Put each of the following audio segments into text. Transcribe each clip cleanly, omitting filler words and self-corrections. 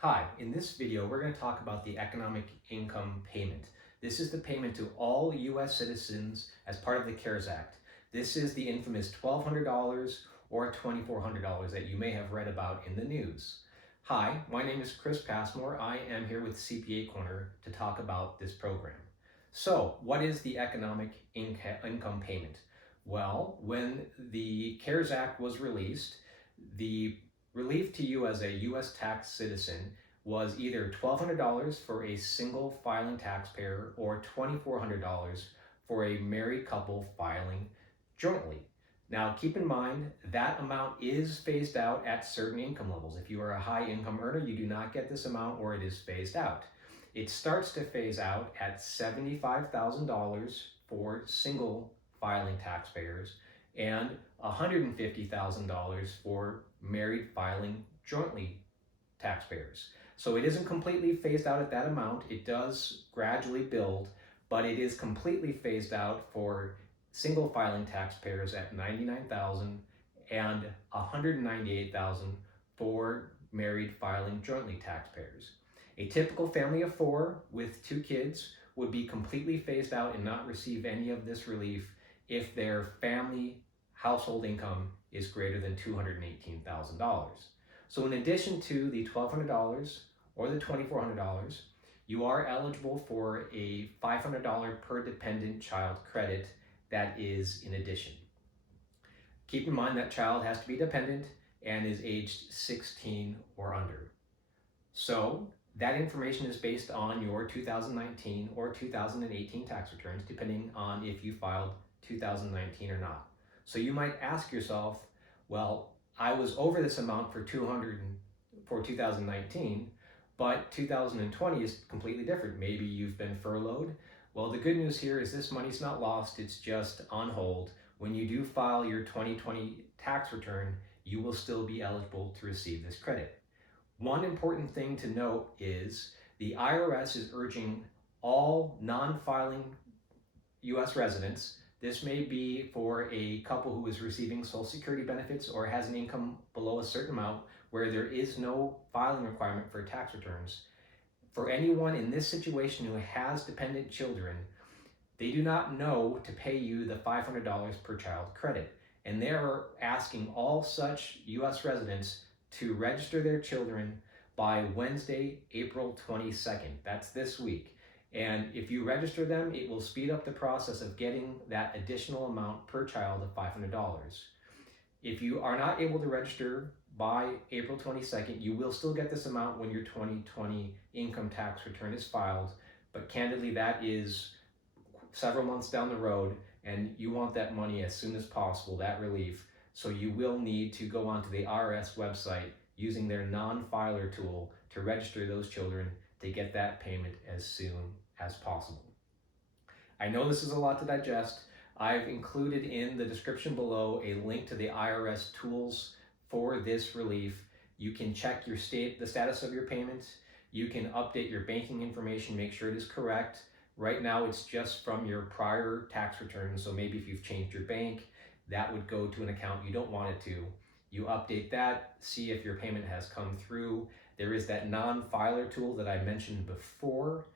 Hi, in this video, we're going to talk about the economic income payment. This is the payment to all U.S. citizens as part of the CARES Act. This is the infamous $1,200 or $2,400 that you may have read about in the news. Hi, my name is Chris Passmore. I am here with CPA Corner to talk about this program. So, what is the economic income payment? Well, when the CARES Act was released, the relief to you as a U.S. tax citizen was either $1,200 for a single filing taxpayer or $2,400 for a married couple filing jointly. Now, keep in mind that amount is phased out at certain income levels. If you are a high income earner, you do not get this amount or it is phased out. It starts to phase out at $75,000 for single filing taxpayers and $150,000 for married filing jointly taxpayers. So it isn't completely phased out at that amount. It does gradually build, but it is completely phased out for single filing taxpayers at $99,000 and $198,000 for married filing jointly taxpayers. A typical family of four with two kids would be completely phased out and not receive any of this relief if their family household income is greater than $218,000. So in addition to the $1,200 or the $2,400, you are eligible for a $500 per dependent child credit that is in addition. Keep in mind that child has to be dependent and is aged 16 or under. So that information is based on your 2019 or 2018 tax returns, depending on if you filed 2019 or not. So you might ask yourself, well, I was over this amount for 2019, but 2020 is completely different. Maybe you've been furloughed. Well, the good news here is this money's not lost, it's just on hold. When you do file your 2020 tax return, you will still be eligible to receive this credit. One important thing to note is the IRS is urging all non-filing U.S. residents. This may be for a couple who is receiving Social Security benefits or has an income below a certain amount where there is no filing requirement for tax returns. For anyone in this situation who has dependent children, they do not know to pay you the $500 per child credit. And they are asking all such U.S. residents to register their children by Wednesday, April 22nd. That's this week. And if you register them, it will speed up the process of getting that additional amount per child of $500. If you are not able to register by April 22nd, you will still get this amount when your 2020 income tax return is filed. But candidly, that is several months down the road, and you want that money as soon as possible, that relief. So you will need to go onto the IRS website using their non-filer tool to register those children to get that payment as soon as possible. I know this is a lot to digest. I've included in the description below a link to the IRS tools for this relief. You can check the status of your payments. You can update your banking information, make sure it is correct. Right now, it's just from your prior tax return. So maybe if you've changed your bank, that would go to an account you don't want it to. You update that, see if your payment has come through. There is that non-filer tool that I mentioned before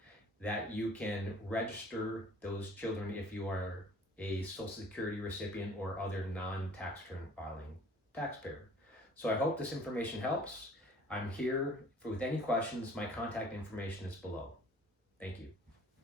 that you can register those children if you are a Social Security recipient or other non-tax return filing taxpayer. So I hope this information helps. I'm here with any questions. My contact information is below. Thank you.